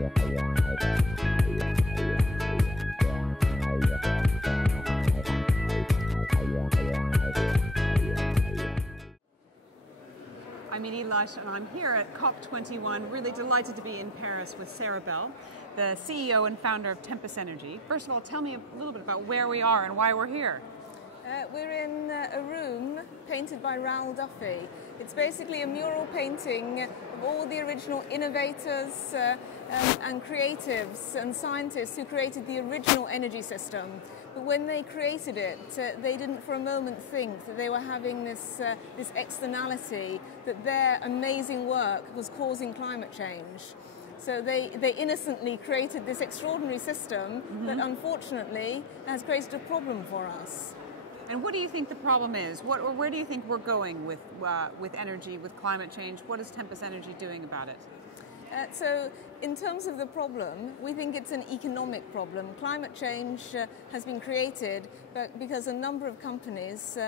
I'm Edie Lush, and I'm here at COP21, really delighted to be in Paris with Sarah Bell, the CEO and founder of Tempus Energy. First of all, tell me a little bit about where we are and why we're here. We're in a room painted by Raoul Duffy. It's basically a mural painting of all the original innovators and creatives and scientists who created the original energy system. But when they created it, they didn't for a moment think that they were having this externality, that their amazing work was causing climate change. So they innocently created this extraordinary system that unfortunately has created a problem for us. And what do you think the problem is? Where do you think we're going with energy, with climate change? What is Tempus Energy doing about it? So in terms of the problem, we think it's an economic problem. Climate change has been created because a number of companies,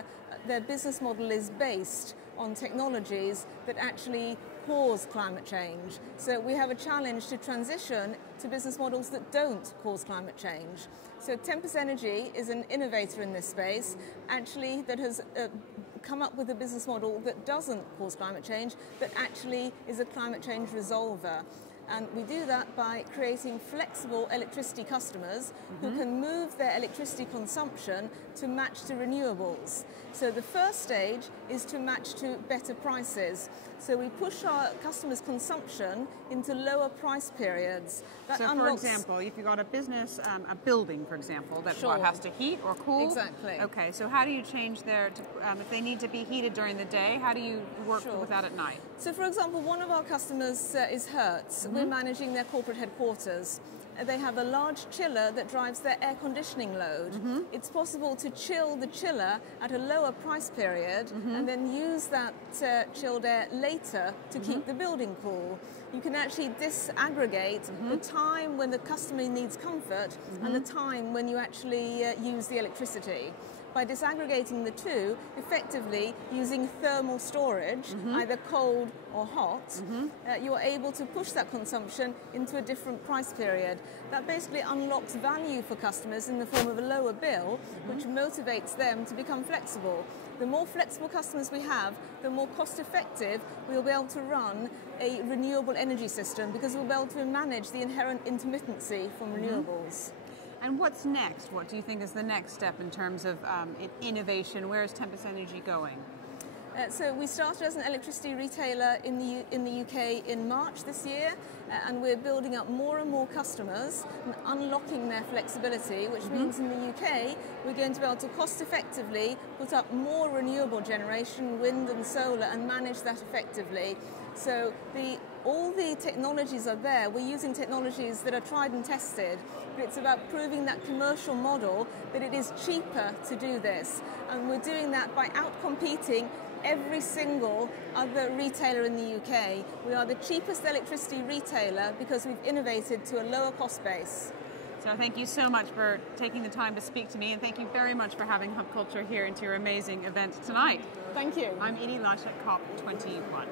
their business model is based on technologies that actually cause climate change. So we have a challenge to transition to business models that don't cause climate change. So Tempus Energy is an innovator in this space, actually, that has come up with a business model that doesn't cause climate change, but actually is a climate change resolver. And we do that by creating flexible electricity customers who can move their electricity consumption to match to renewables. So the first stage is to match to better prices. So we push our customers' consumption into lower price periods. That so for example, if you've got a business, a building, for example, that has to heat or cool? Exactly. Okay, so how do you change if they need to be heated during the day, how do you work with that at night? So for example, one of our customers is Hertz. We're managing their corporate headquarters. They have a large chiller that drives their air conditioning load. It's possible to chill the chiller at a lower price period and then use that chilled air later to keep the building cool. You can actually disaggregate the time when the customer needs comfort and the time when you actually use the electricity. By disaggregating the two, effectively using thermal storage, either cold or hot, you are able to push that consumption into a different price period. That basically unlocks value for customers in the form of a lower bill, which motivates them to become flexible. The more flexible customers we have, the more cost effective we'll be able to run a renewable energy system, because we'll be able to manage the inherent intermittency from renewables. And what's next? What do you think is the next step in terms of innovation? Where is Tempus Energy going? So we started as an electricity retailer in the UK in March this year, and we're building up more and more customers and unlocking their flexibility, which means in the UK we're going to be able to cost effectively put up more renewable generation, wind and solar, and manage that effectively. So all the technologies are there. We're using technologies that are tried and tested, but it's about proving that commercial model that it is cheaper to do this. And we're doing that by outcompeting every single other retailer in the UK. We are the cheapest electricity retailer because we've innovated to a lower cost base. So thank you so much for taking the time to speak to me, and thank you very much for having Hub Culture here into your amazing event tonight. Thank you. I'm Edie Lush at COP21.